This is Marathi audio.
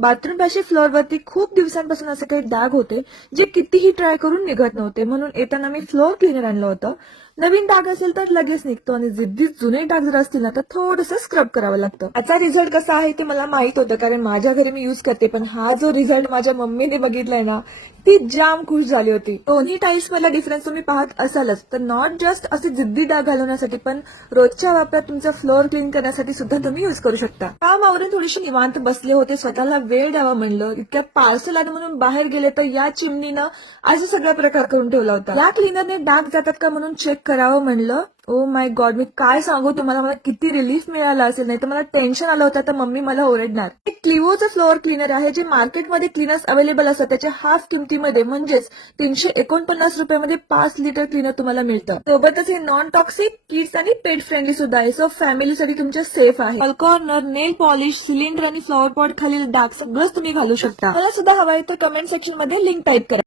बाथरूम पॅशी फ्लोअरवरती खूप दिवसांपासून असे काही डाग होते जे कितीही ट्राय करून निघत नव्हते. म्हणून येताना मी फ्लोअर क्लीनर आणलं होतं. नवीन डाग असेल तर लगेच निघतो आणि जिद्दीत जुने डाग जर असतील ना तर थोडंसं स्क्रब करावं लागतं. याचा रिझल्ट कसा आहे ते मला माहित होतं कारण माझ्या घरी मी युज करते. पण हा जो रिझल्ट माझ्या मम्मीने बघितलाय ना ती जाम खुश झाली होती. दोन्ही टाईल्स मधला डिफरन्स तुम्ही पाहत असालच. तर नॉट जस्ट असे जिद्दी डाग घालवण्यासाठी पण रोजच्या वापरात तुमचा फ्लोअर क्लीन करण्यासाठी सुद्धा तुम्ही युज करू शकता. कामावरून थोडीशी निवांत बसले होते, स्वतःला वेळ द्यावा म्हणलं. इतक्यात पार्सल आलं म्हणून बाहेर गेले तर या चिमणीनं असा सगळा प्रकार करून ठेवला होता. या क्लीनरने डाग जातात का म्हणून चेक करावं म्हणलं. ओ माय गॉड, मी काय सांगू तुम्हाला, मला किती रिलीफ मिळाला असेल. नाही तर मला टेन्शन आलं होतं तर मम्मी मला ओरडणार. एक क्लिओचं फ्लोअर क्लीनर आहे जे मार्केटमध्ये क्लीनर्स अवेलेबल असतात त्याच्या हाफ किमतीमध्ये म्हणजेच 349 रुपयामध्ये 5 लिटर क्लीनर तुम्हाला मिळतं. सोबतच हे नॉन टॉक्सिक, किड्स आणि पेट फ्रेंडली सुद्धा आहे. सो फॅमिलीसाठी तुमच्या सेफ आहे. वॉल कॉर्नर, नेल पॉलिश, सिलेंडर आणि फ्लॉवर पॉट खालील डाग सगळंच तुम्ही घालू शकता. मला सुद्धा हवं आहे तर कमेंट सेक्शन मध्ये लिंक टाईप करा.